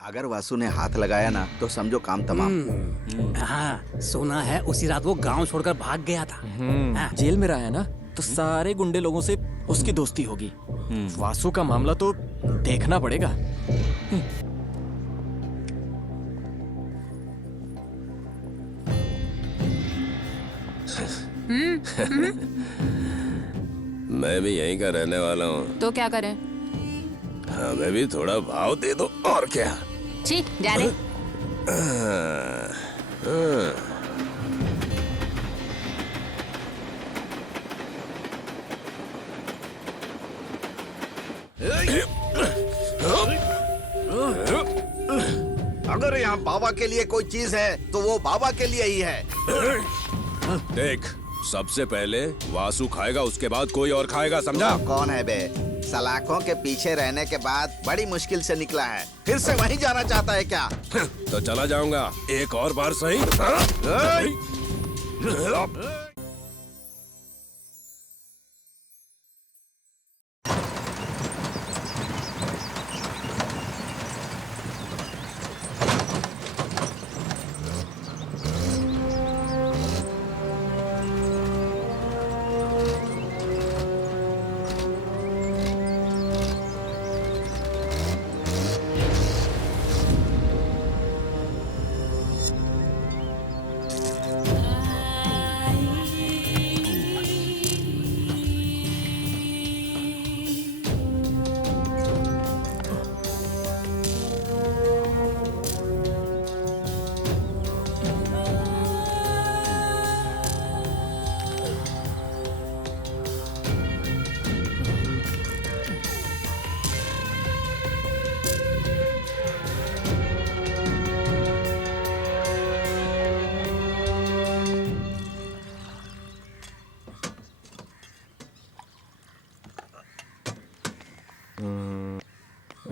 अगर वासु ने हाथ लगाया ना तो समझो काम तमाम। हाँ, सुना है उसी रात वो गांव छोड़कर भाग गया था। हाँ। जेल में रहा है ना, तो सारे गुंडे लोगों से उसकी दोस्ती होगी। वासु का मामला तो देखना पड़ेगा। मैं भी यहीं का रहने वाला हूँ। तो क्या करें? हमें भी थोड़ा भाव दे दो और क्या। छी, जा रे। अगर यहाँ बाबा के लिए कोई चीज है तो वो बाबा के लिए ही है। देख, सबसे पहले वासु खाएगा, उसके बाद कोई और खाएगा, समझा? कौन है बे? सलाखों के पीछे रहने के बाद बड़ी मुश्किल से निकला है, फिर से वहीं जाना चाहता है क्या? तो चला जाऊंगा एक और बार सही।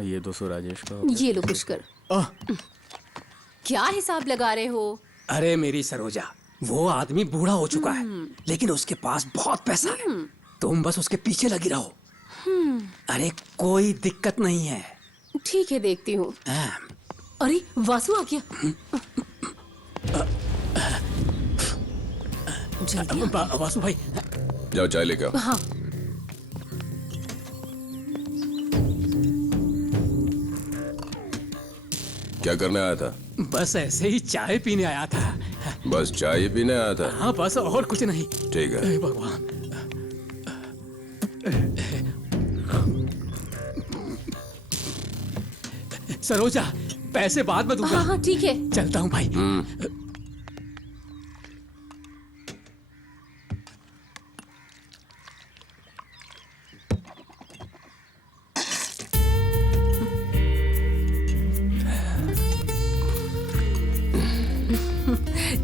ये 200 राजेश का। ये लो पुष्कर। क्या हिसाब लगा रहे हो? अरे मेरी सरोजा, वो आदमी बूढ़ा हो चुका है, लेकिन उसके पास बहुत पैसा है। तुम बस उसके पीछे लगी रहो। अरे कोई दिक्कत नहीं है। ठीक है, देखती हूँ। हाँ। अरे वासु आ गया। जल्दी आ। वासु भाई। जाओ चाय लेके आओ। हाँ। क्या करने आया था? बस ऐसे ही चाय पीने आया था। बस चाय ही पीने आया था? हाँ, बस और कुछ नहीं। ठीक है। हे भगवान। सरोजा, पैसे बाद में दूंगा। हाँ हाँ ठीक है। चलता हूँ भाई।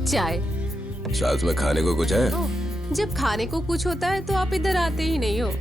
चाय। साथ में खाने को कुछ है? जब खाने को कुछ होता है तो आप इधर आते ही नहीं हो।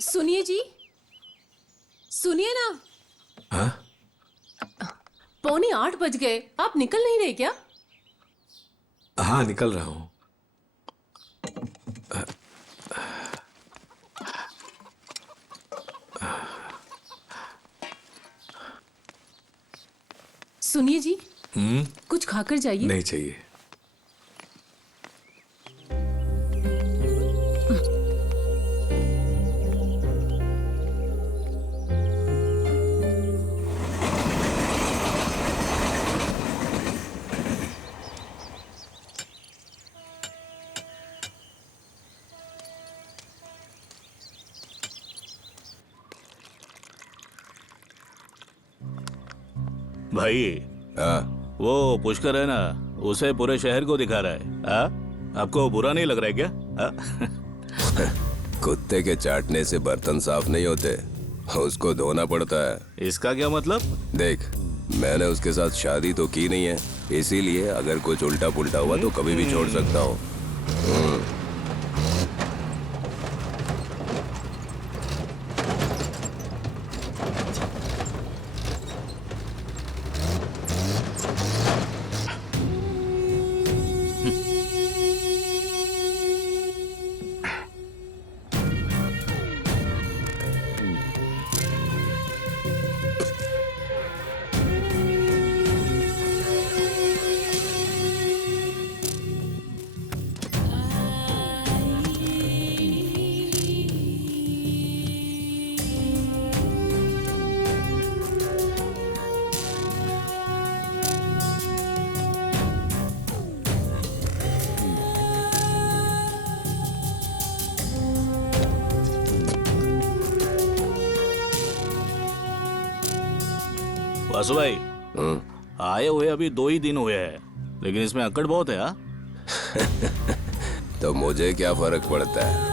सुनिए जी, सुनिए ना। हाँ? 7:45 बज गए, आप निकल नहीं रहे क्या? हाँ, निकल रहा हूँ। सुनिए जी, कुछ खाकर जाइए। नहीं चाहिए। भाई, हाँ, वो पुष्कर है ना, उसे पूरे शहर को दिखा रहा है। आपको बुरा नहीं लग रहा है क्या? कुत्ते के चाटने से बर्तन साफ नहीं होते, उसको धोना पड़ता है। इसका क्या मतलब? देख, मैंने उसके साथ शादी तो की नहीं है, इसीलिए अगर कुछ उल्टा पुल्टा हुआ तो कभी भी छोड़ सकता हूँ। वासु भाई, आए हुए अभी 2 ही दिन हुए हैं, लेकिन इसमें अकड़ बहुत है। तो मुझे क्या फर्क पड़ता है?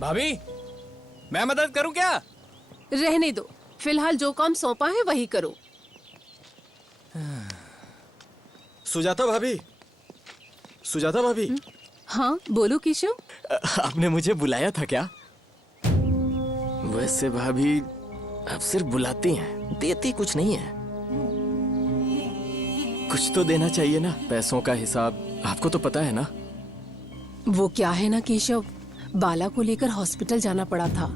भाभी, मैं मदद करूं क्या? रहने दो, फिलहाल जो काम सौंपा है वही करो। सुजाता भाभी, सुजाता भाभी, हाँ बोलो केशव। आपने मुझे बुलाया था क्या? वैसे भाभी, आप सिर्फ बुलाती हैं, देती कुछ नहीं है। कुछ तो देना चाहिए ना। पैसों का हिसाब आपको तो पता है ना। वो क्या है ना केशव, बाला को लेकर हॉस्पिटल जाना पड़ा था।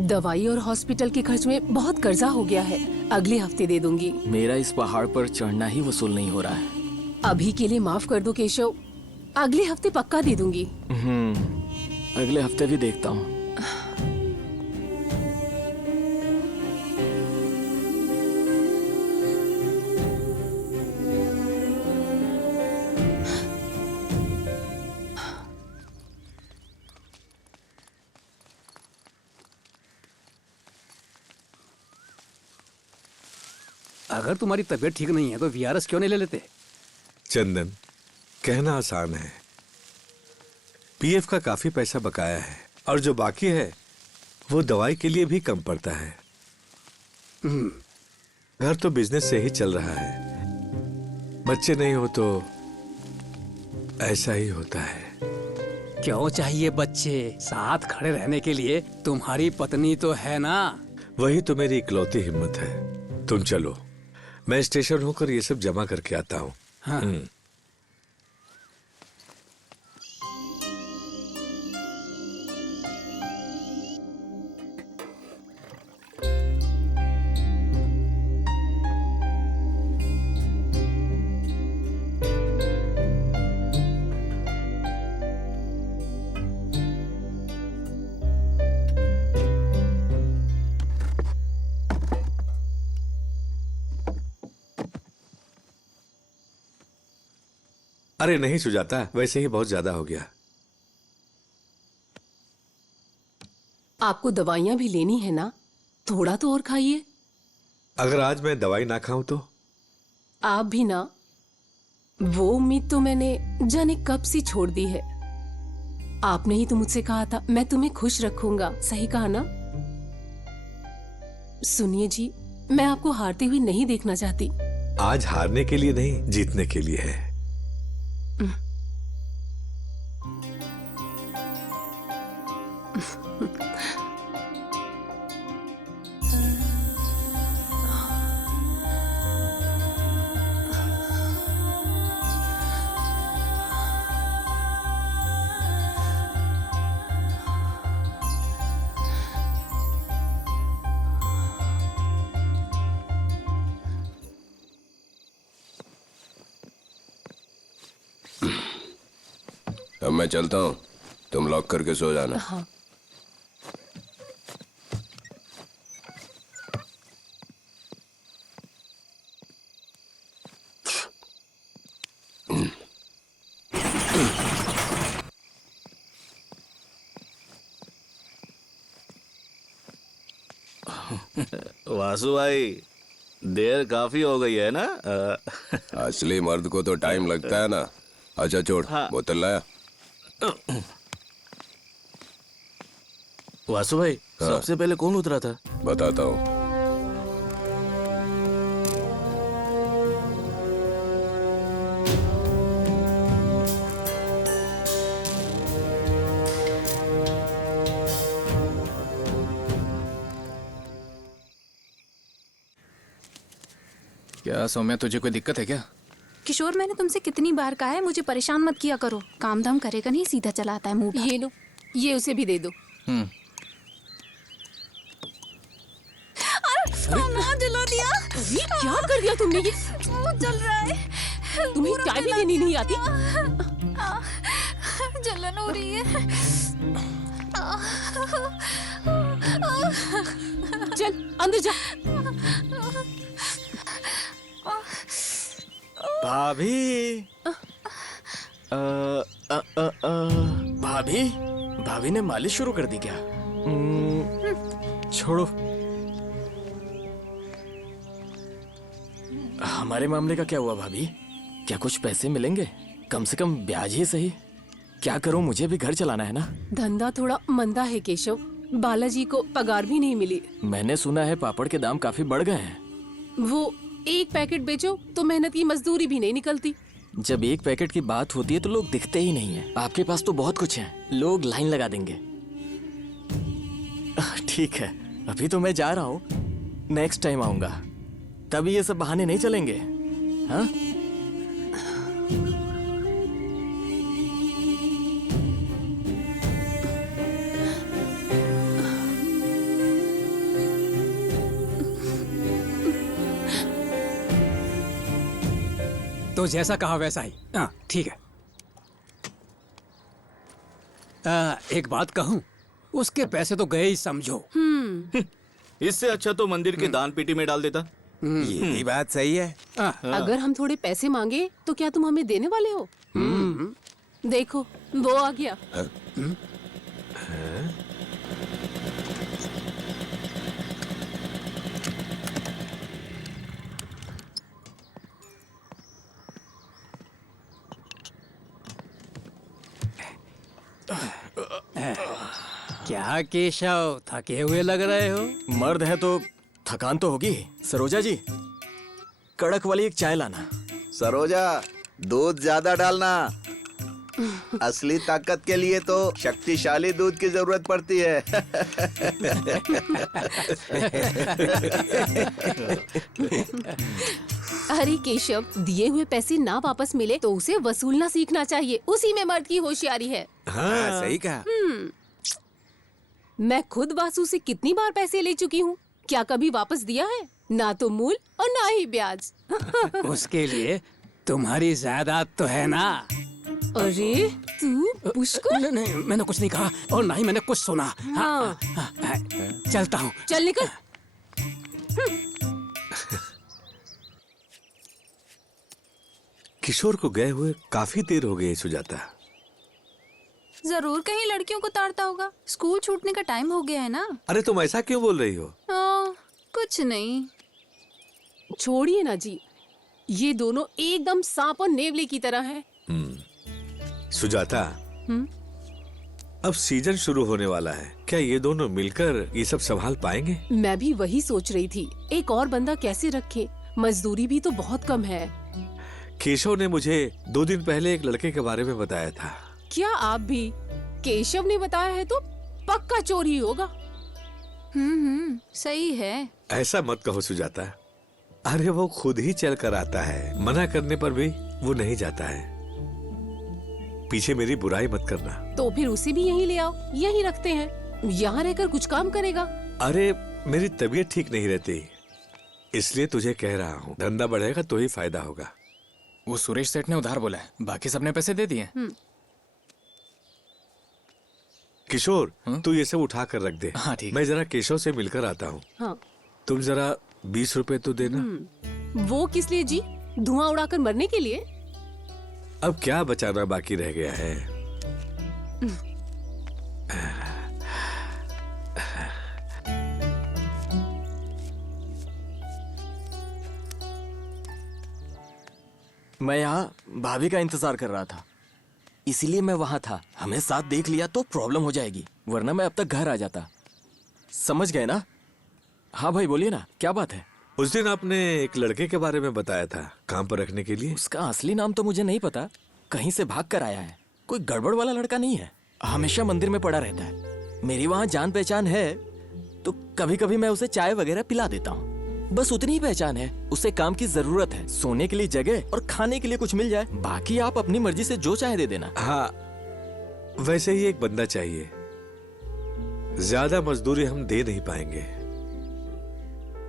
दवाई और हॉस्पिटल के खर्च में बहुत कर्जा हो गया है। अगले हफ्ते दे दूंगी। मेरा इस पहाड़ पर चढ़ना ही वसूल नहीं हो रहा है। अभी के लिए माफ कर दो केशव, अगले हफ्ते पक्का दे दूंगी। अगले हफ्ते भी देखता हूँ। अगर तुम्हारी तबीयत ठीक नहीं है तो वीआरएस क्यों नहीं ले लेते? चंदन, कहना आसान है। पीएफ का काफी पैसा बकाया है और जो बाकी है वो दवाई के लिए भी कम पड़ता है। घर तो बिजनेस से ही चल रहा है। बच्चे नहीं हो तो ऐसा ही होता है। क्यों चाहिए बच्चे? साथ खड़े रहने के लिए तुम्हारी पत्नी तो है ना। वही तो मेरी इकलौती हिम्मत है। तुम चलो, मैं स्टेशन होकर ये सब जमा करके आता हूँ। हाँ। अरे नहीं सुजाता, वैसे ही बहुत ज्यादा हो गया। आपको दवाइयाँ भी लेनी है ना, थोड़ा तो और खाइए। अगर आज मैं दवाई ना खाऊं तो? आप भी ना, वो उम्मीद तो मैंने जाने कब से छोड़ दी है। आपने ही तो मुझसे कहा था मैं तुम्हें खुश रखूंगा, सही कहा ना? सुनिए जी, मैं आपको हारते हुए नहीं देखना चाहती। आज हारने के लिए नहीं, जीतने के लिए है। अब मैं चलता हूँ, तुम लॉक करके सो जाना। हाँ। वासु भाई, देर काफी हो गई है ना? असली मर्द को तो टाइम लगता है ना। अच्छा छोड़, बोतल लाया। वासु भाई, सबसे पहले कौन उतरा था? बताता हूँ। क्या सौम्या, तुझे कोई दिक्कत है क्या? किशोर, मैंने तुमसे कितनी बार कहा है मुझे परेशान मत किया करो। काम धाम करेगा नहीं, सीधा चला आता है मुंह। ये लो, ये उसे भी दे दो। ना जला दिया। अरे क्या कर दिया तुमने ये? वो जल रहा है। तुम्हें चाय भी देनी नहीं आती? जलन हो रही है। चल अंदर जा। भाभी, भाभी, भाभी ने मालिश शुरू कर दी क्या? छोड़ो। हमारे मामले का क्या हुआ भाभी? क्या कुछ पैसे मिलेंगे? कम से कम ब्याज ही सही। क्या करूं, मुझे भी घर चलाना है ना। धंधा थोड़ा मंदा है केशव, बालाजी को पगार भी नहीं मिली। मैंने सुना है पापड़ के दाम काफी बढ़ गए हैं। वो एक पैकेट बेचो तो मेहनत की मजदूरी भी नहीं निकलती। जब एक पैकेट की बात होती है तो लोग दिखते ही नहीं है। आपके पास तो बहुत कुछ है, लोग लाइन लगा देंगे। ठीक है, अभी तो मैं जा रहा हूँ, नेक्स्ट टाइम आऊंगा, तभी ये सब बहाने नहीं चलेंगे। हाँ? तो जैसा कहा वैसा ही। हाँ ठीक है। एक बात कहूँ, उसके पैसे तो गए ही समझो। इससे अच्छा तो मंदिर के दान पेटी में डाल देता। ये भी बात सही है। अगर हम थोड़े पैसे मांगे तो क्या तुम हमें देने वाले हो? देखो वो आ गया। क्या केशव, थके हुए लग रहे हो? मर्द है तो थकान तो होगी। सरोजा जी, कड़क वाली एक चाय लाना। सरोजा, दूध ज्यादा डालना। असली ताकत के लिए तो शक्तिशाली दूध की जरूरत पड़ती है। अरे केशव, दिए हुए पैसे ना वापस मिले तो उसे वसूलना सीखना चाहिए। उसी में मर्द की होशियारी है। हाँ, सही कहा। मैं खुद वासु से कितनी बार पैसे ले चुकी हूँ, क्या कभी वापस दिया है? ना तो मूल और ना ही ब्याज। उसके लिए तुम्हारी जायदाद तो है ना। अरे तू पुष्कर? नहीं, नहीं, मैंने कुछ नहीं कहा और ना ही मैंने कुछ सुना। हाँ। चलता हूँ। चल निकल। किशोर को गए हुए काफी देर हो गई सुजाता। जरूर कहीं लड़कियों को ताड़ता होगा। स्कूल छूटने का टाइम हो गया है ना। अरे तुम ऐसा क्यों बोल रही हो? कुछ नहीं। छोड़िए ना जी, ये दोनों एकदम सांप और नेवले की तरह हैं। सुजाता, अब सीजन शुरू होने वाला है, क्या ये दोनों मिलकर ये सब संभाल पाएंगे? मैं भी वही सोच रही थी, एक और बंदा कैसे रखे, मजदूरी भी तो बहुत कम है। केशव ने मुझे 2 दिन पहले एक लड़के के बारे में बताया था। क्या आप भी? केशव ने बताया है तो पक्का चोर ही होगा। सही है। ऐसा मत कहो सुजाता, अरे वो खुद ही चल कर आता है, मना करने पर भी वो नहीं जाता है। पीछे मेरी बुराई मत करना। तो फिर उसे भी यहीं ले आओ, यहीं रखते हैं, यहाँ रहकर कुछ काम करेगा। अरे मेरी तबीयत ठीक नहीं रहती, इसलिए तुझे कह रहा हूँ, धंधा बढ़ेगा तो ही फायदा होगा। वो सुरेश सेठ ने उधार बोला है, बाकी सबने पैसे दे दिए। किशोर, तू ये सब उठा कर रख दे। हाँ, ठीक। मैं जरा केशव से मिलकर आता हूँ। हाँ। तुम जरा 20 रुपए तो देना। वो किस लिए जी? धुआं उड़ाकर मरने के लिए? अब क्या बचाना बाकी रह गया है? मैं यहाँ भाभी का इंतजार कर रहा था, इसीलिए मैं वहां था। हमें साथ देख लिया तो प्रॉब्लम हो जाएगी, वरना मैं अब तक घर आ जाता। समझ गए ना? हाँ भाई बोलिए ना, क्या बात है? उस दिन आपने एक लड़के के बारे में बताया था, काम पर रखने के लिए। उसका असली नाम तो मुझे नहीं पता, कहीं से भाग कर आया है। कोई गड़बड़ वाला लड़का नहीं है, हमेशा मंदिर में पड़ा रहता है। मेरी वहाँ जान पहचान है, तो कभी कभी मैं उसे चाय वगैरह पिला देता हूँ, बस उतनी ही पहचान है। उसे काम की जरूरत है, सोने के लिए जगह और खाने के लिए कुछ मिल जाए, बाकी आप अपनी मर्जी से जो चाहे दे देना। हाँ, वैसे ही एक बंदा चाहिए, ज्यादा मजदूरी हम दे नहीं पाएंगे,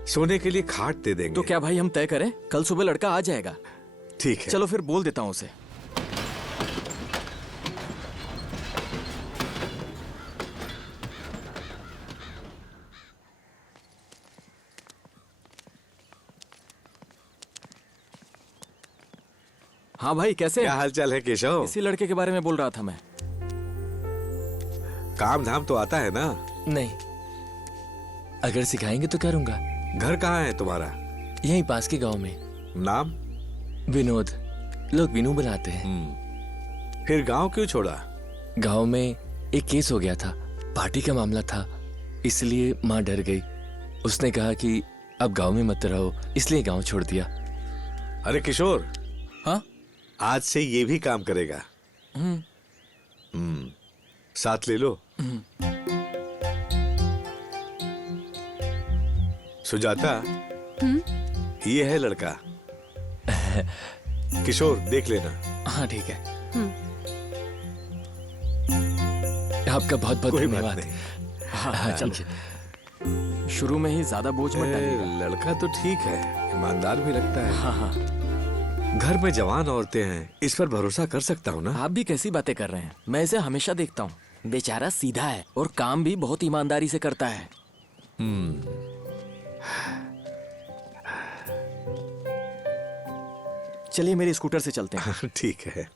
सोने के लिए खाट दे देंगे। तो क्या भाई हम तय करें? कल सुबह लड़का आ जाएगा। ठीक है, चलो फिर बोल देता हूँ उसे। हाँ भाई, कैसे? क्या हालचाल है केशव? इसी लड़के के बारे में बोल रहा था मैं। काम धाम तो आता है ना? नहीं, अगर सिखाएंगे तो करूंगा। घर कहाँ है तुम्हारा? यहीं पास के गांव में। नाम? विनोद, लोग विनू बुलाते हैं। फिर गांव क्यों छोड़ा? गांव में एक केस हो गया था, पार्टी का मामला था, इसलिए माँ डर गई। उसने कहा कि अब गांव में मत रहो, इसलिए गांव छोड़ दिया। अरे किशोर, हाँ, आज से ये भी काम करेगा। साथ ले लो। सुजाता, ये है लड़का। किशोर, देख लेना। हाँ ठीक है। आपका बहुत बहुत कोई बात धन्यवाद। नहीं। हाँ, ठीक है। शुरू में ही ज्यादा बोझ मत डालिएगा। लड़का तो ठीक है, ईमानदार भी लगता है। हाँ हाँ, घर में जवान औरतें हैं, इस पर भरोसा कर सकता हूँ ना? आप भी कैसी बातें कर रहे हैं? मैं इसे हमेशा देखता हूँ, बेचारा सीधा है और काम भी बहुत ईमानदारी से करता है। चलिए मेरे स्कूटर से चलते हैं। ठीक है।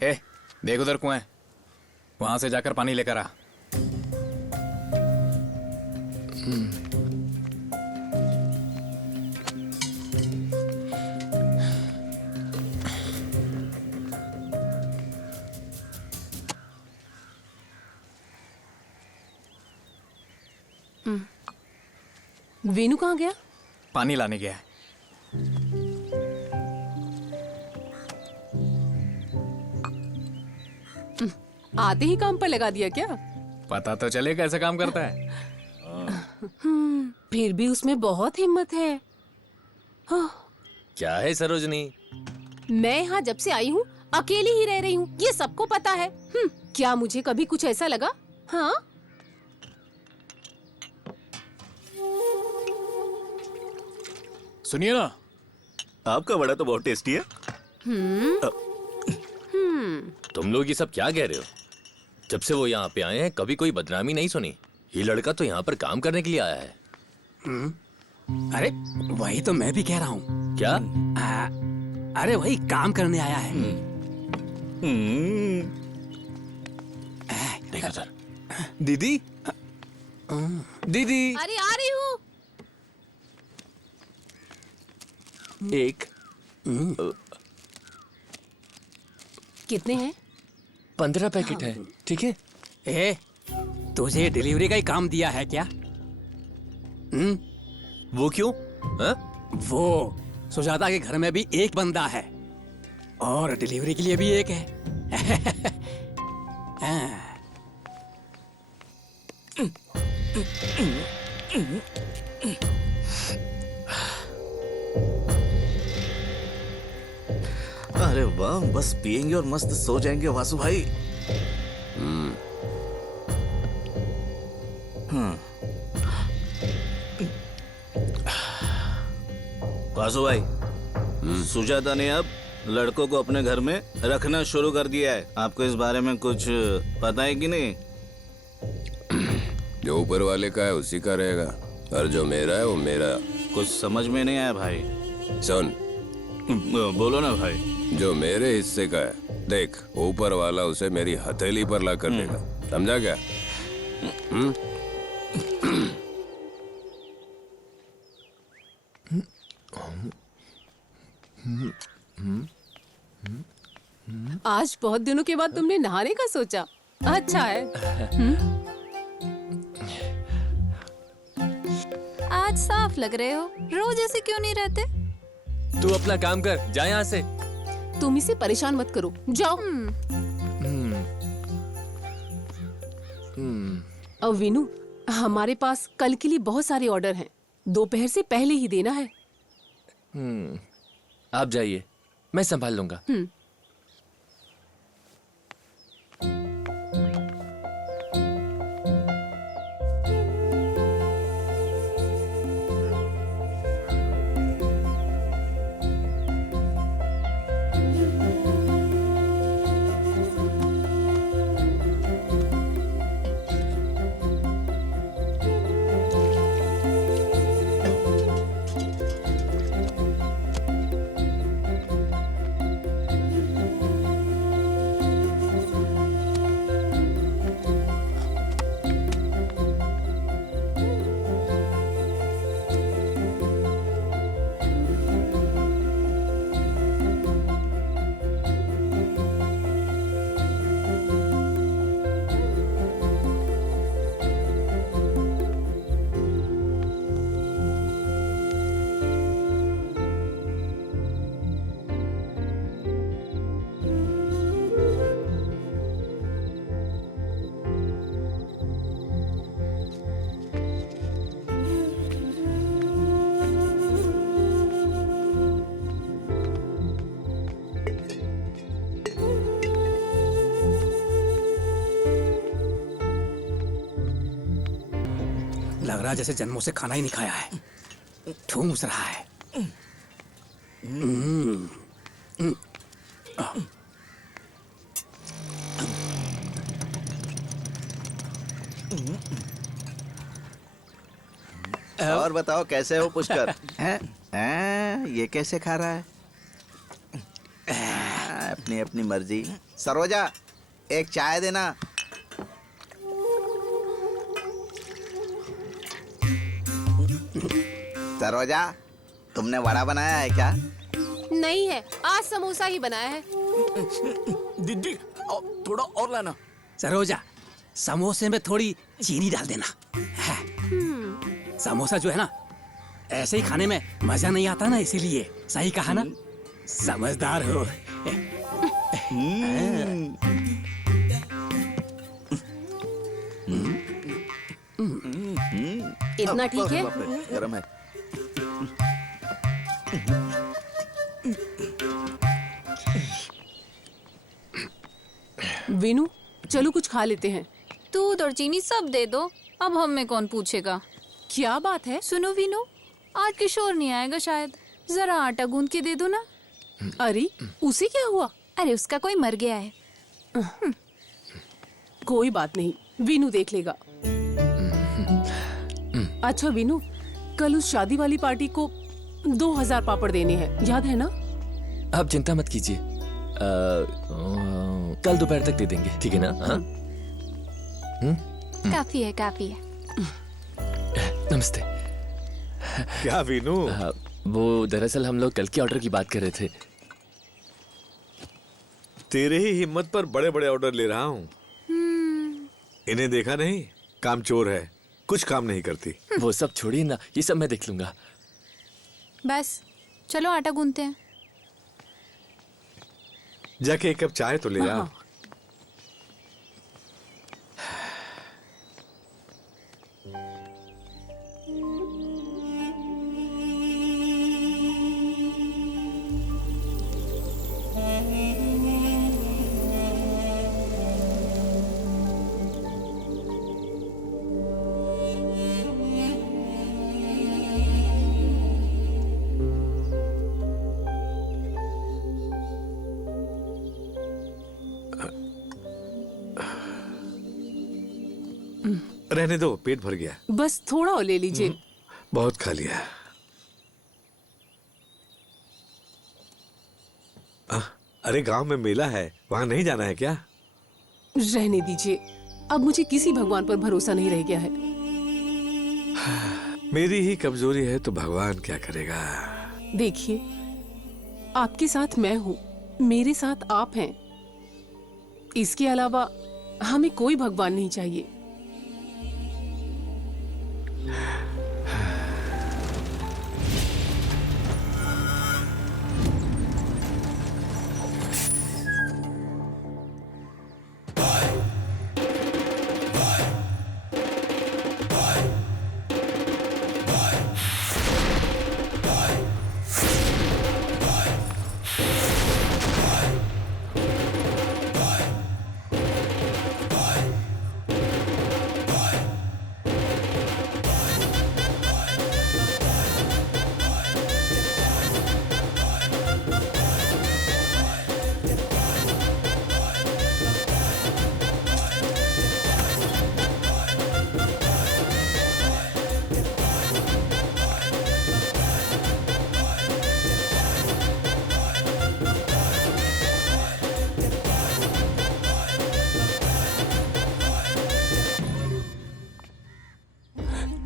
ए, देख उधर कुआं है, वहां से जाकर पानी लेकर आ। वेणु कहाँ गया? पानी लाने गया है। आते ही काम पर लगा दिया क्या? पता तो चले कैसे काम करता है। फिर भी उसमें बहुत हिम्मत है। क्या है सरोजनी? मैं यहाँ जब से आई हूँ अकेली ही रह रही हूँ, ये सबको पता है। क्या मुझे कभी कुछ ऐसा लगा? हाँ, सुनिए ना, आपका वड़ा तो बहुत टेस्टी है। तुम लोग ये सब क्या कह रहे हो? जब से वो यहाँ पे आए हैं कभी कोई बदनामी नहीं सुनी। ये लड़का तो यहाँ पर काम करने के लिए आया है। अरे वही तो मैं भी कह रहा हूँ। क्या? अरे वही काम करने आया है। एक नजर। दीदी दीदी अरे आ रही हूँ। एक कितने हैं? 15 पैकेट है, ठीक है? ए, तुझे डिलीवरी का ही काम दिया है क्या? वो क्यों? हाँ? वो सुजाता के घर में भी एक बंदा है और डिलीवरी के लिए भी एक है। अरे वाह, बस पिएंगे और मस्त सो जाएंगे वासु भाई। वासु भाई, सुजाता ने अब लड़कों को अपने घर में रखना शुरू कर दिया है। आपको इस बारे में कुछ पता है कि नहीं? जो ऊपर वाले का है उसी का रहेगा, और जो मेरा है वो मेरा। कुछ समझ में नहीं आया भाई। सुन, बोलो ना भाई। जो मेरे हिस्से का है, देख ऊपर वाला उसे मेरी हथेली पर ला कर देगा, समझा क्या? आज बहुत दिनों के बाद तुमने नहाने का सोचा। अच्छा है। आज साफ लग रहे हो, रोज ऐसे क्यों नहीं रहते? तू अपना काम कर, जा यहाँ से। तुम इसे परेशान मत करो, जाओ। अब वीनू, हमारे पास कल के लिए बहुत सारे ऑर्डर हैं। दोपहर से पहले ही देना है। आप जाइए, मैं संभाल लूंगा। लग रहा जैसे जन्मों से खाना ही नहीं खाया है। ठूंस रहा है। और बताओ कैसे हो पुष्कर? हैं? ये कैसे खा रहा है? अपनी अपनी मर्जी। सरोजा, एक चाय देना। सरोजा, तुमने वड़ा बनाया है क्या? नहीं है, आज समोसा ही बनाया है। दीदी थोड़ा और लाना। सरोजा, समोसे में थोड़ी चीनी डाल देना। है। समोसा जो है ना, ऐसे ही खाने में मजा नहीं आता ना, इसीलिए। सही कहा ना? समझदार हो। इतना ठीक है? गरम है। वीनू, चलो कुछ खा लेते हैं। दूध और चीनी सब दे दो, अब हम में कौन पूछेगा। क्या बात है? सुनो वीनू, आज किशोर नहीं आएगा शायद, जरा आटा गूंद के दे दो ना। अरे, उसे क्या हुआ? अरे उसका कोई मर गया है। कोई बात नहीं, वीनू देख लेगा। अच्छा वीनू, कल उस शादी वाली पार्टी को 2000 पापड़ देने हैं, याद है ना? आप चिंता मत कीजिए, कल दोपहर तक दे देंगे, ठीक है ना? हाँ? काफी है काफी है। नमस्ते। क्या वीनू? वो दरअसल हम लोग कल के ऑर्डर की बात कर रहे थे। तेरे ही हिम्मत पर बड़े बड़े ऑर्डर ले रहा हूँ। इन्हें देखा नहीं? कामचोर है, कुछ काम नहीं करती। वो सब छोड़िए ना, ये सब मैं देख लूंगा। बस चलो आटा गूंथते हैं। जाके एक कप चाय तो ले आ। रहने दो, पेट भर गया। बस थोड़ा और ले लीजिए। बहुत खा लिया। अरे गांव में मेला है, वहां नहीं जाना है क्या? रहने दीजिए, अब मुझे किसी भगवान पर भरोसा नहीं रह गया है। मेरी ही कमजोरी है तो भगवान क्या करेगा। देखिए, आपके साथ मैं हूँ, मेरे साथ आप हैं। इसके अलावा हमें कोई भगवान नहीं चाहिए।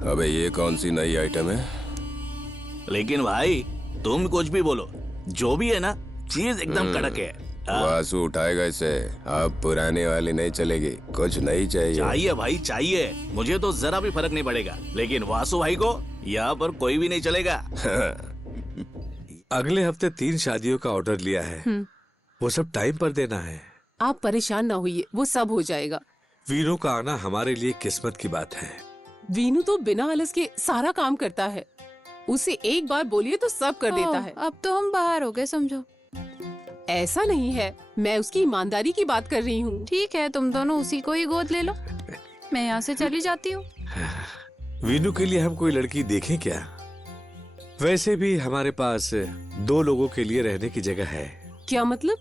अबे ये कौन सी नई आइटम है? लेकिन भाई तुम कुछ भी बोलो, जो भी है ना, चीज एकदम कड़क है। वासु उठाएगा इसे। अब पुरानी वाली नहीं चलेगी, कुछ नहीं चाहिए। चाहिए भाई चाहिए, मुझे तो जरा भी फर्क नहीं पड़ेगा, लेकिन वासु भाई को यहाँ पर कोई भी नहीं चलेगा। अगले हफ्ते 3 शादियों का ऑर्डर लिया है, वो सब टाइम पर देना है। आप परेशान ना होइए, वो सब हो जाएगा। वीनू का आना हमारे लिए किस्मत की बात है। वीनू तो बिना आलस के सारा काम करता है। उसे एक बार बोलिए तो सब कर देता है। अब तो हम बाहर हो गए समझो। ऐसा नहीं है, मैं उसकी ईमानदारी की बात कर रही हूँ। ठीक है, तुम दोनों उसी को ही गोद ले लो, मैं यहाँ से चली जाती हूँ। वीनू के लिए हम कोई लड़की देखें क्या? वैसे भी हमारे पास 2 लोगों के लिए रहने की जगह है। क्या मतलब?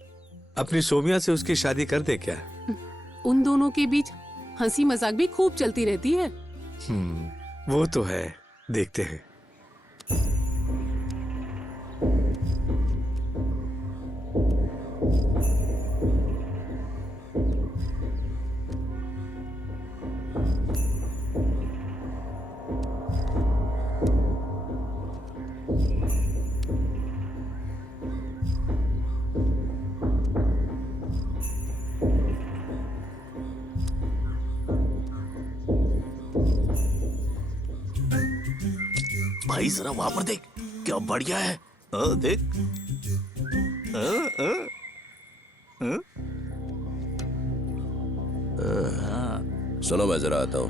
अपनी सोमिया से उसकी शादी कर दे क्या? उन दोनों के बीच हंसी मजाक भी खूब चलती रहती है। वो तो है, देखते हैं। भाई जरा वहां पर देख, क्या बढ़िया है। देख। सुनो, मैं जरा आता हूँ।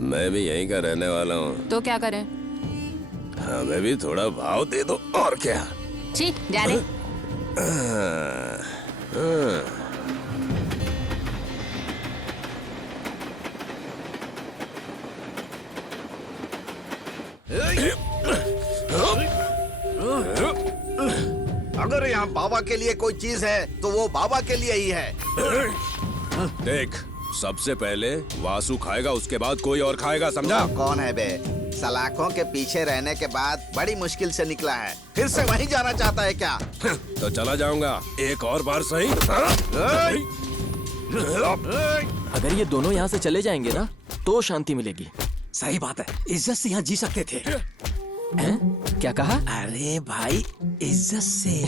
मैं भी यहीं का रहने वाला हूँ। तो क्या करें? हमें भी थोड़ा भाव दे दो, और क्या। छी, जा रे। अगर यहाँ बाबा के लिए कोई चीज है तो वो बाबा के लिए ही है। देख, सबसे पहले वासु खाएगा, उसके बाद कोई और खाएगा, समझा? कौन है बे? सलाखों के पीछे रहने के बाद बड़ी मुश्किल से निकला है, फिर से वहीं जाना चाहता है क्या? तो चला जाऊंगा एक और बार सही। अगर ये दोनों यहाँ से चले जाएंगे ना तो शांति मिलेगी। सही बात है, इज्जत से यहाँ जी सकते थे। हैं? क्या कहा? अरे भाई, इज्जत से।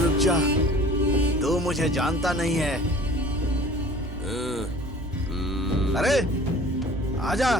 रुक जा, तू मुझे जानता नहीं है। अरे आजा।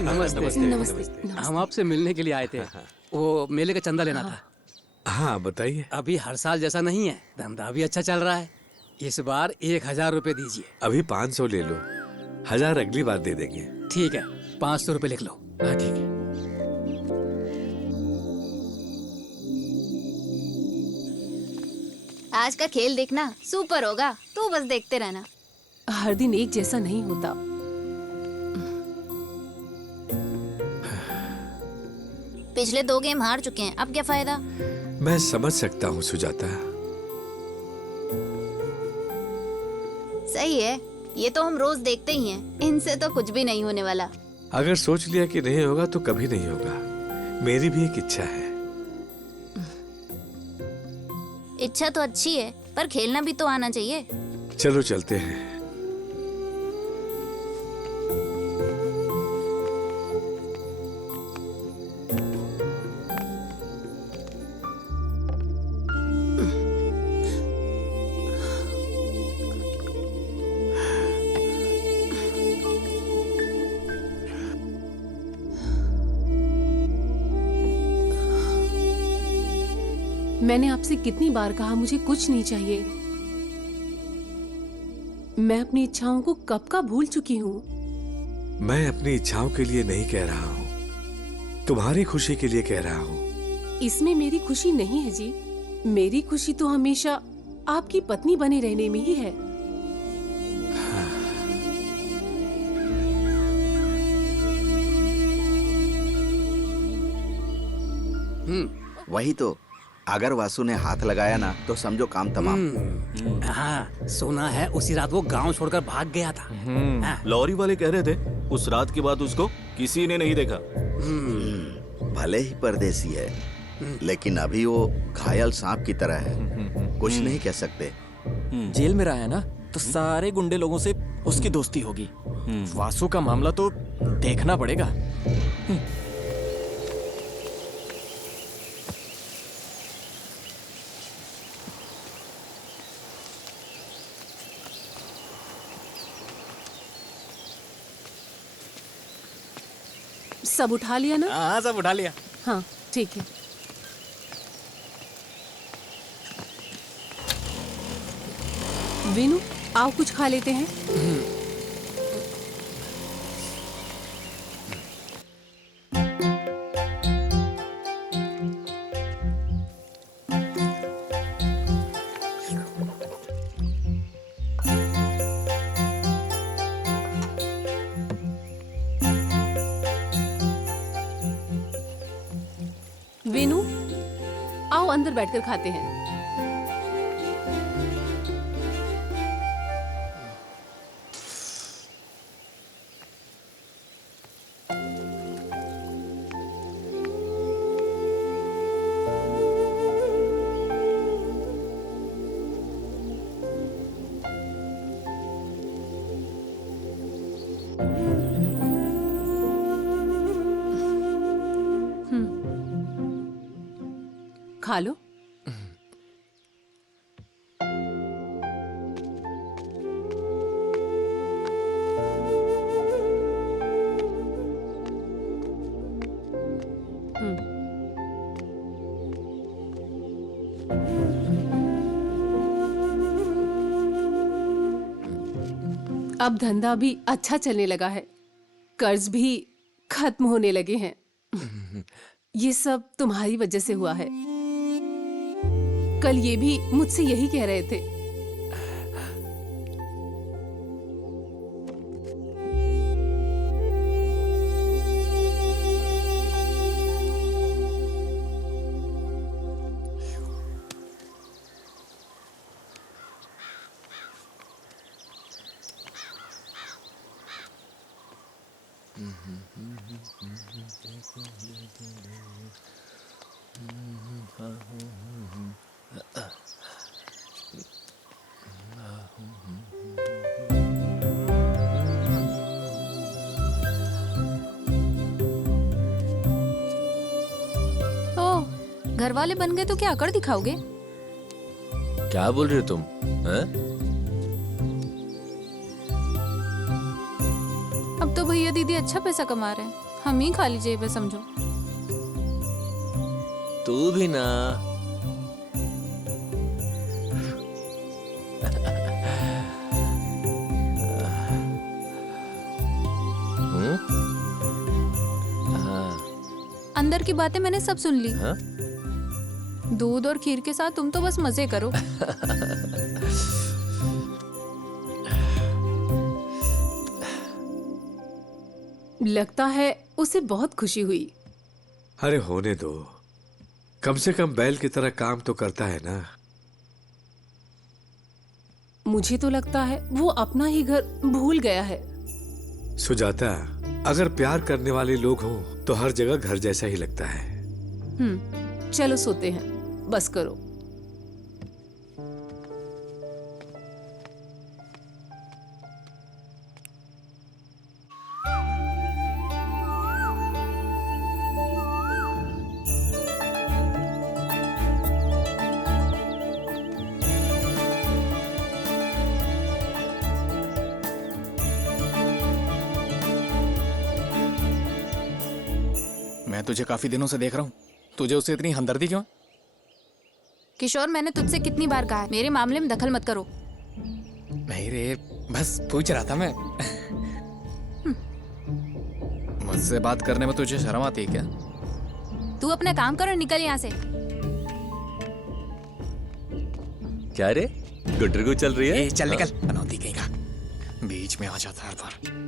नमस्ते। नमस्ते। हम आपसे मिलने के लिए आए थे। वो मेले का चंदा लेना था। हाँ बताइए। अभी हर साल जैसा नहीं है, धंधा भी अच्छा चल रहा है। इस बार 1000 रुपए दीजिए। अभी 500 ले लो, 1000 अगली बार दे देंगे। ठीक है, 500 रुपए लिख लो। हाँ ठीक है। आज का खेल देखना सुपर होगा, तू बस देखते रहना। हर दिन एक जैसा नहीं होता। पिछले 2 गेम हार चुके हैं, अब क्या फायदा। मैं समझ सकता हूँ सुजाता। सही है, ये तो हम रोज देखते ही हैं। इनसे तो कुछ भी नहीं होने वाला। अगर सोच लिया कि नहीं होगा तो कभी नहीं होगा। मेरी भी एक इच्छा है। इच्छा तो अच्छी है, पर खेलना भी तो आना चाहिए। चलो चलते हैं। मैंने आपसे कितनी बार कहा मुझे कुछ नहीं चाहिए। मैं अपनी इच्छाओं को कब का भूल चुकी हूँ। मैं अपनी इच्छाओं के लिए नहीं कह रहा हूँ, तुम्हारी खुशी के लिए कह रहा हूँ। इसमें मेरी खुशी नहीं है जी। मेरी खुशी तो हमेशा आपकी पत्नी बने रहने में ही है। वही तो, अगर वासु ने हाथ लगाया ना तो समझो काम तमाम। हाँ, सुना है उसी रात वो गांव छोड़कर भाग गया था। हाँ। लॉरी वाले कह रहे थे उस रात के बाद उसको किसी ने नहीं देखा। भले ही परदेसी है, लेकिन अभी वो घायल सांप की तरह है, कुछ नहीं कह सकते। जेल में रहा है ना, तो सारे गुंडे लोगों से उसकी दोस्ती होगी। वासु का मामला तो देखना पड़ेगा। सब उठा लिया ना? हाँ, सब उठा लिया। हाँ ठीक है। विनु, आओ कुछ खा लेते हैं। विनु, आओ अंदर बैठकर खाते हैं। खा लो। अब धंधा भी अच्छा चलने लगा है, कर्ज भी खत्म होने लगे हैं। ये सब तुम्हारी वजह से हुआ है। कल ये भी मुझसे यही कह रहे थे। घर वाले बन गए तो क्या अकड़ दिखाओगे? क्या बोल रहे हो तुम? हैं? अब तो भैया दीदी अच्छा पैसा कमा रहे हैं, हम ही खाली जेब है समझो। तू भी ना। अंदर की बातें मैंने सब सुन ली। हाँ? दूध और खीर के साथ तुम तो बस मजे करो। लगता है उसे बहुत खुशी हुई। अरे होने दो, कम से कम बैल की तरह काम तो करता है ना। मुझे तो लगता है वो अपना ही घर भूल गया है। सुजाता, अगर प्यार करने वाले लोग हों तो हर जगह घर जैसा ही लगता है। चलो सोते हैं, बस करो। मैं तुझे काफी दिनों से देख रहा हूँ, तुझे उससे इतनी हमदर्दी क्यों? किशोर, मैंने तुझसे कितनी बार कहा है मेरे मामले में दखल मत करो। नहीं रे, बस पूछ रहा था मैं। मुझसे बात करने में तुझे शर्म आती है क्या? तू अपना काम कर और निकल यहाँ से। क्या रे, गुटरगु चल रही है? चल निकल, अनौती कहीं का, बीच में आ जाता है हर बार।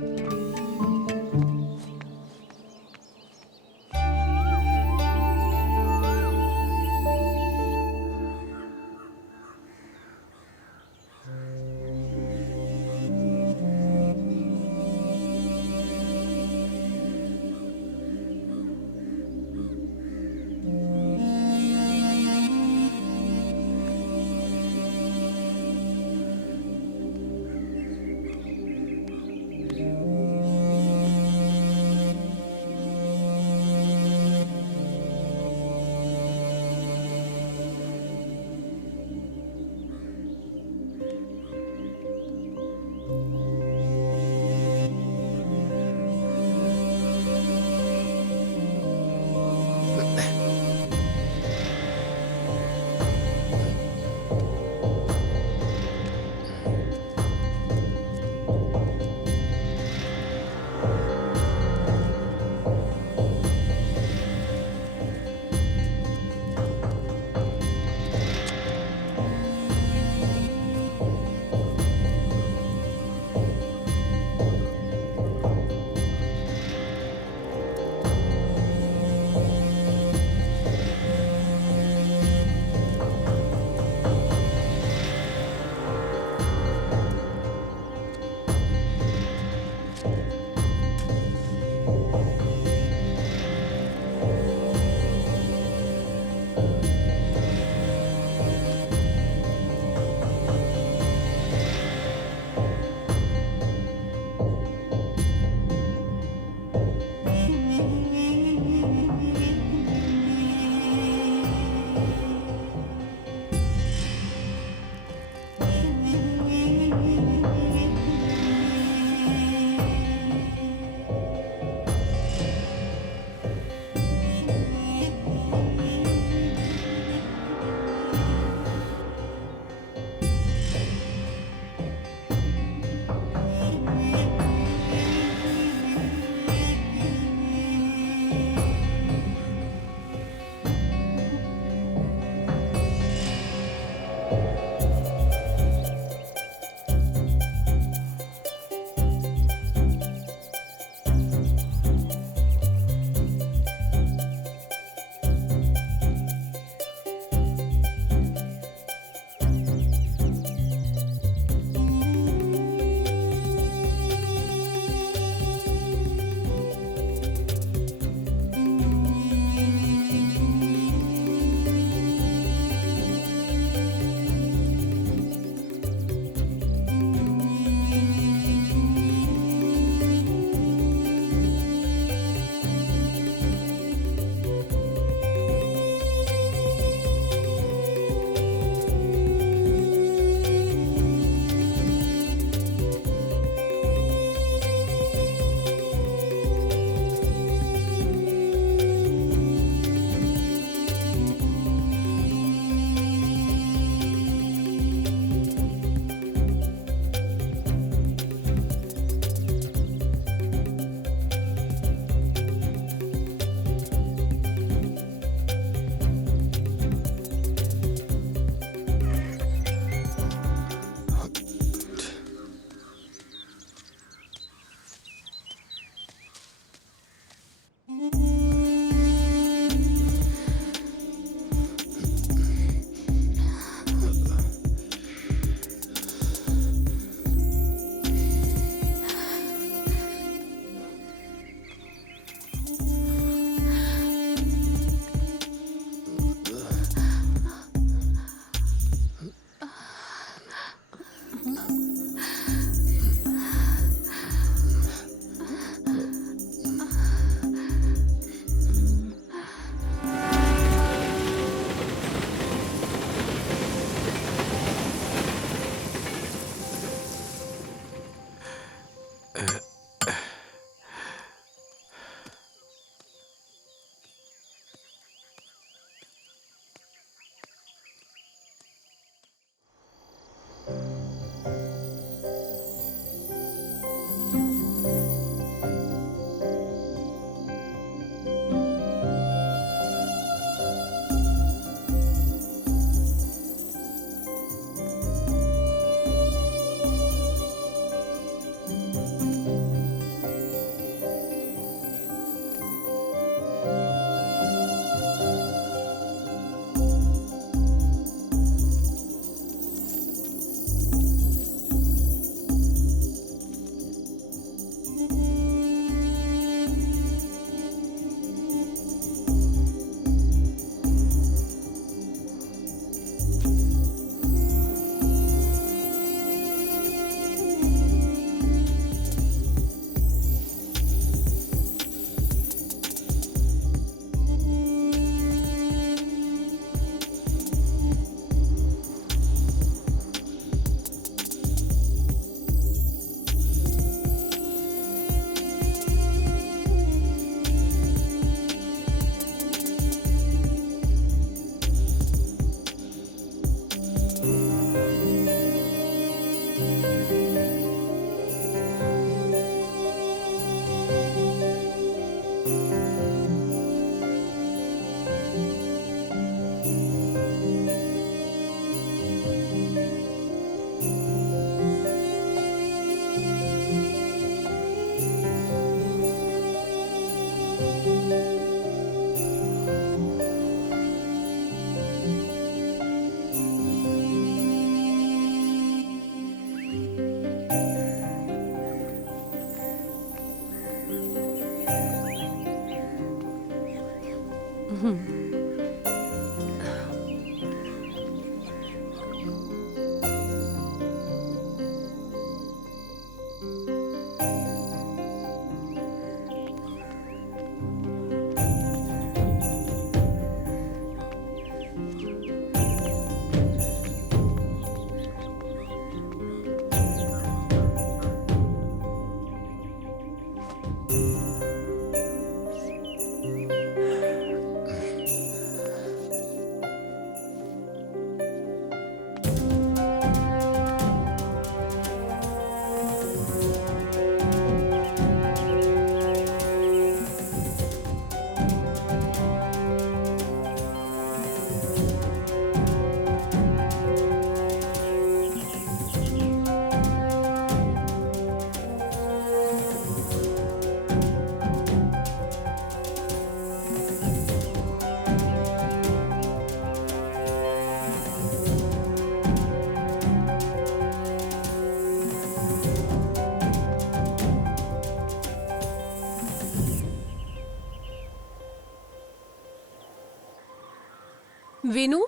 विनू,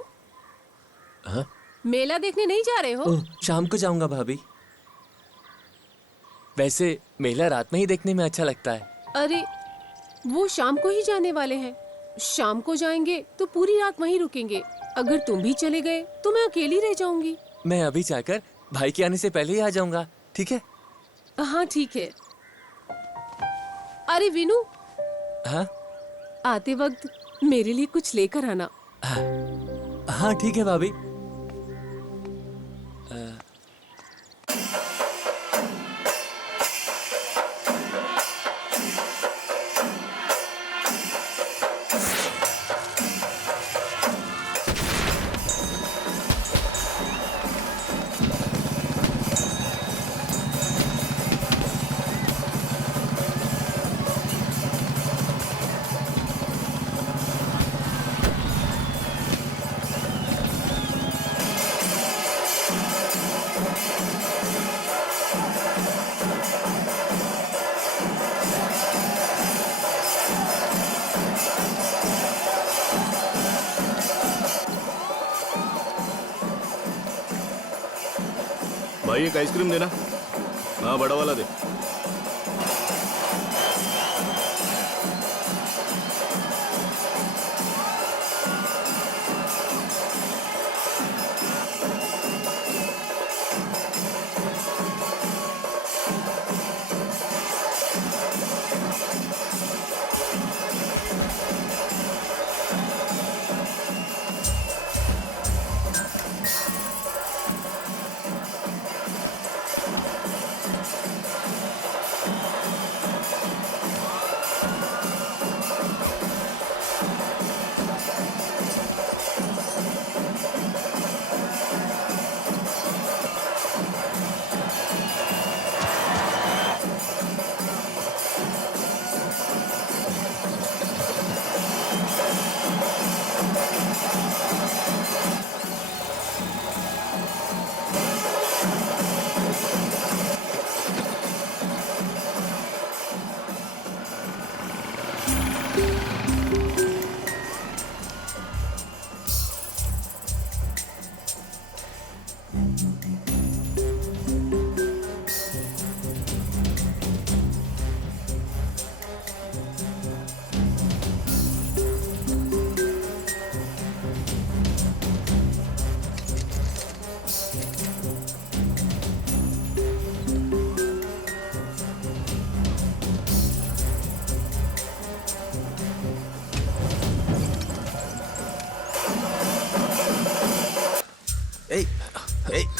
हाँ? मेला देखने नहीं जा रहे हो? ओह, शाम को जाऊंगा भाभी। वैसे मेला रात में ही देखने में अच्छा लगता है। अरे वो शाम को ही जाने वाले हैं। शाम को जाएंगे तो पूरी रात वहीं रुकेंगे। अगर तुम भी चले गए तो मैं अकेली रह जाऊंगी। मैं अभी जाकर भाई के आने से पहले ही आ जाऊंगा, ठीक है? हाँ ठीक है। अरे विनू, हाँ आते वक्त मेरे लिए कुछ लेकर आना। हाँ ठीक है भाभी। भाई एक आइसक्रीम देना। हाँ बड़ा वाला दे।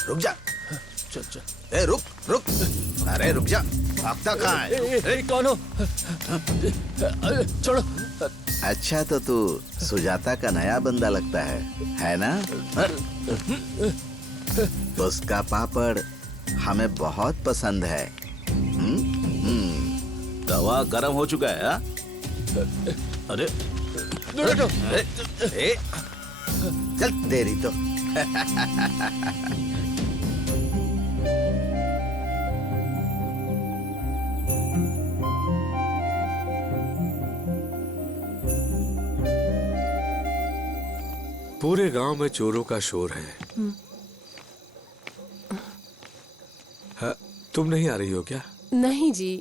रुक जा। ए रुक रुक। अरे रुक जा, भागता कहाँ है? कौन हो? छोड़ो। अच्छा तो तू सुजाता का नया बंदा लगता है ना? उसका पापड़ हमें बहुत पसंद है। तवा गर्म हो चुका है। अरे चल तेरी तो। पूरे गांव में चोरों का शोर है। हाँ, तुम नहीं आ रही हो क्या? नहीं जी।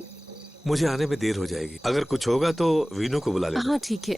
मुझे आने में देर हो जाएगी। अगर कुछ होगा तो वीनू को बुला लेना। हाँ ठीक है।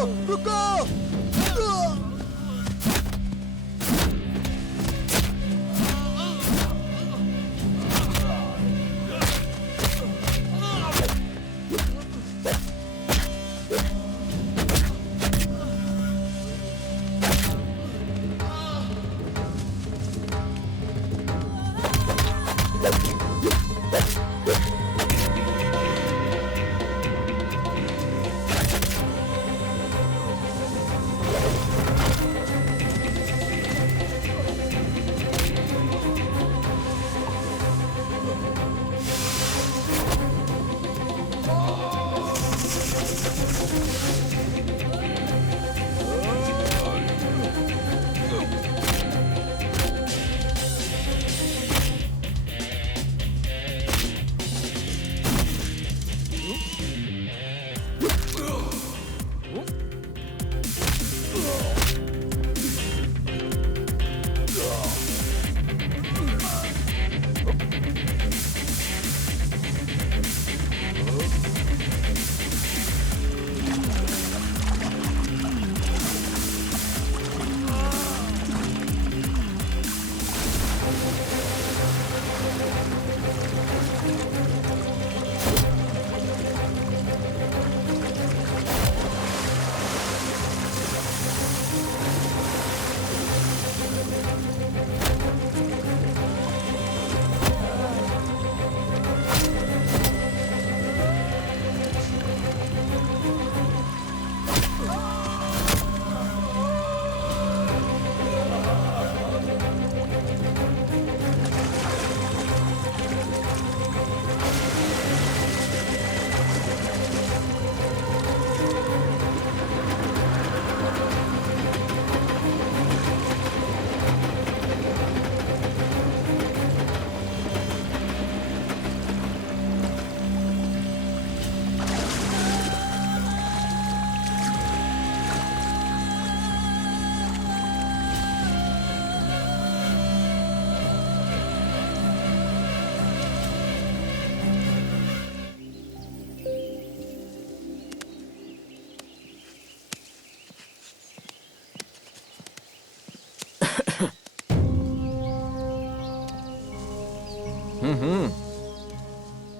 रुको।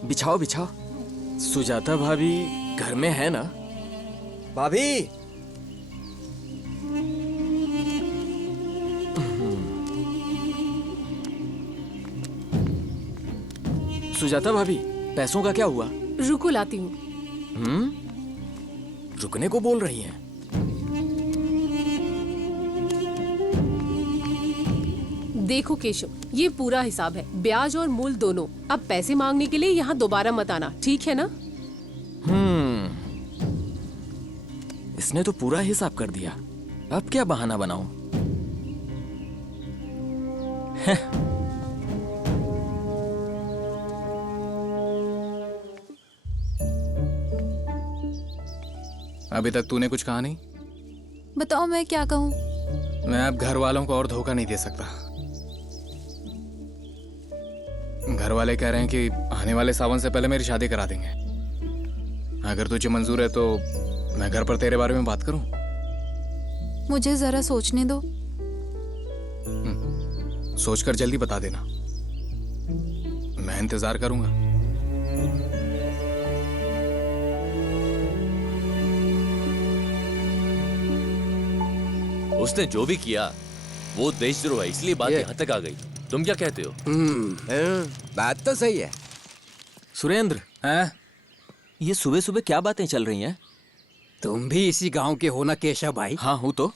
बिछाओ बिछाओ। सुजाता भाभी घर में है ना? भाभी, सुजाता भाभी, पैसों का क्या हुआ? रुको लाती हूँ। रुकने को बोल रही हैं। देखो केशव, ये पूरा हिसाब है, ब्याज और मूल दोनों। अब पैसे मांगने के लिए यहाँ दोबारा मत आना, ठीक है ना? इसने तो पूरा हिसाब कर दिया। अब क्या बहाना बनाऊं? अभी तक तूने कुछ कहा नहीं। बताओ मैं क्या कहूँ। मैं अब घर वालों को और धोखा नहीं दे सकता। घर वाले कह रहे हैं कि आने वाले सावन से पहले मेरी शादी करा देंगे। अगर तुझे मंजूर है तो मैं घर पर तेरे बारे में बात करूं। मुझे जरा सोचने दो। सोचकर जल्दी बता देना, मैं इंतजार करूंगा। उसने जो भी किया वो देशद्रोह है, इसलिए बात यहाँ तक आ गई। तुम क्या कहते हो? बात तो सही है। सुरेंद्र, हैं? ये सुबह सुबह क्या बातें चल रही हैं? तुम भी इसी गांव के हो ना केशव भाई? हाँ हूँ तो।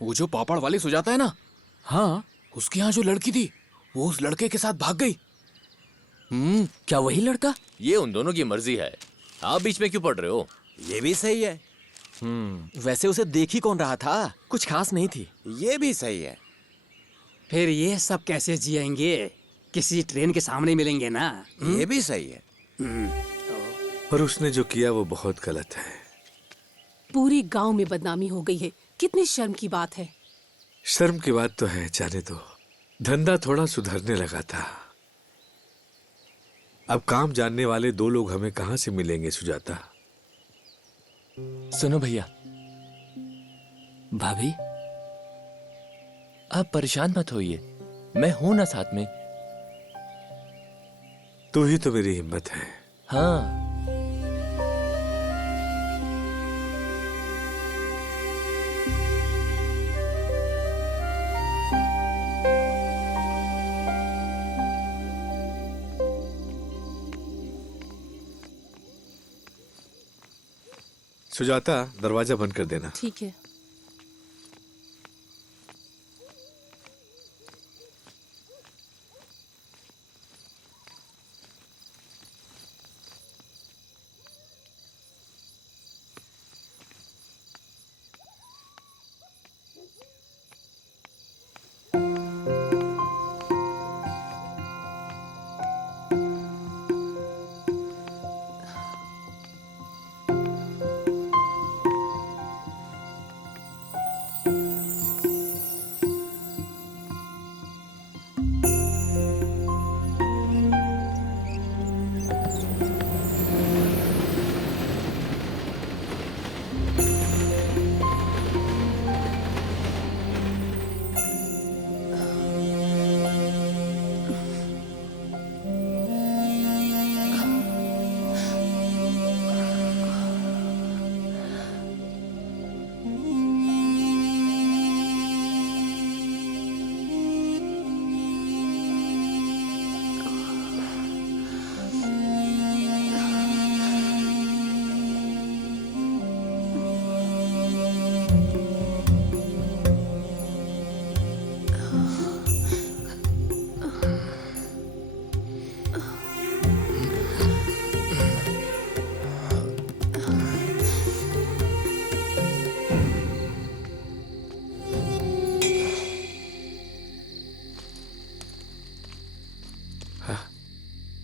वो जो पापड़ वाली सुजाता है ना, हाँ, उसके यहाँ जो लड़की थी वो उस लड़के के साथ भाग गई। क्या वही लड़का? ये उन दोनों की मर्जी है, आप बीच में क्यों पड़ रहे हो? ये भी सही है। वैसे उसे देख ही कौन रहा था? कुछ खास नहीं थी। ये भी सही है। फिर ये सब कैसे जिएंगे? किसी ट्रेन के सामने मिलेंगे ना? ये भी सही है। पर उसने जो किया वो बहुत गलत है। पूरी गांव में बदनामी हो गई है, कितनी शर्म की बात है। शर्म की बात तो है, जाने दो। धंधा थोड़ा सुधरने लगा था। अब काम जानने वाले दो लोग हमें कहां से मिलेंगे सुजाता? सुनो भैया, भाभी आप परेशान मत होइए, मैं हूं ना साथ में। तू ही तो मेरी हिम्मत है। हाँ सुजाता, दरवाजा बंद कर देना। ठीक है।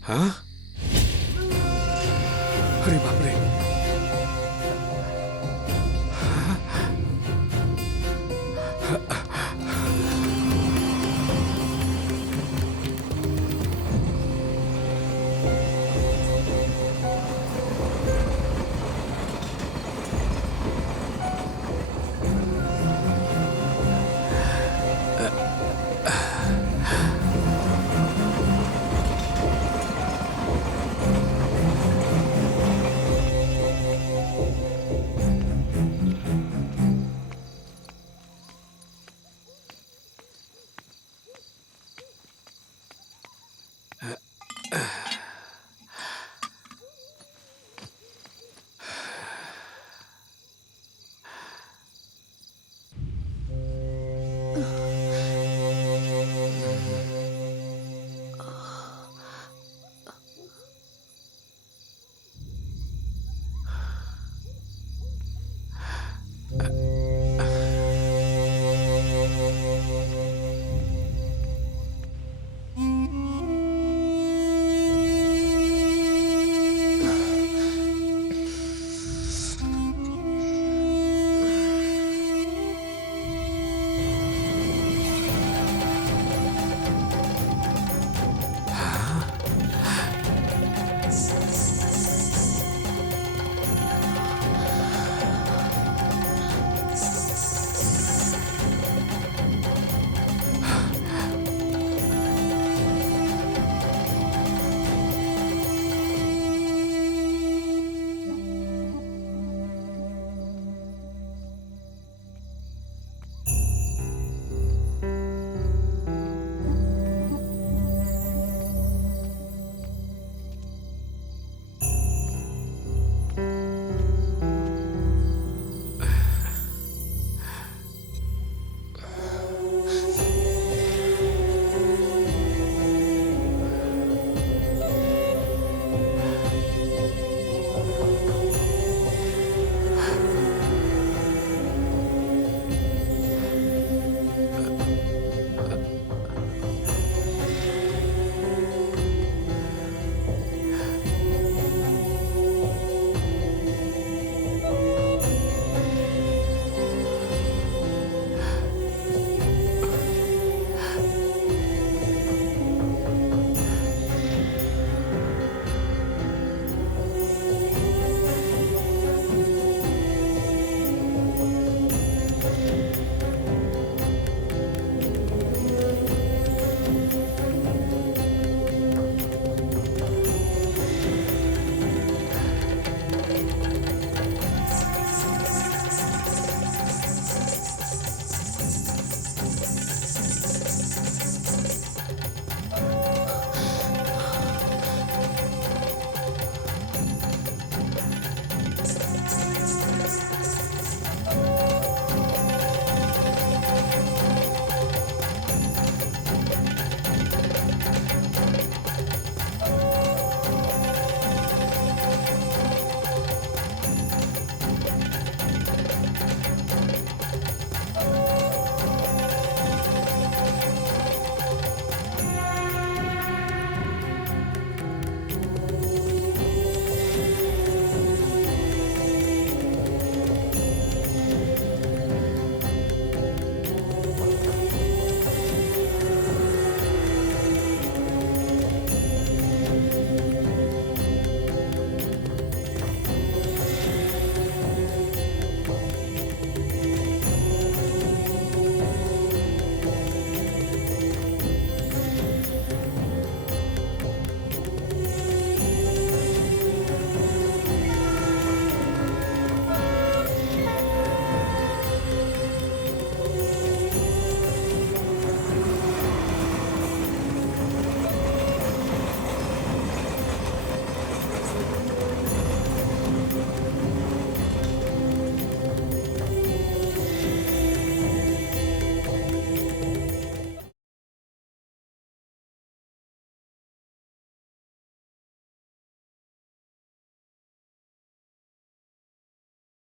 हाँ?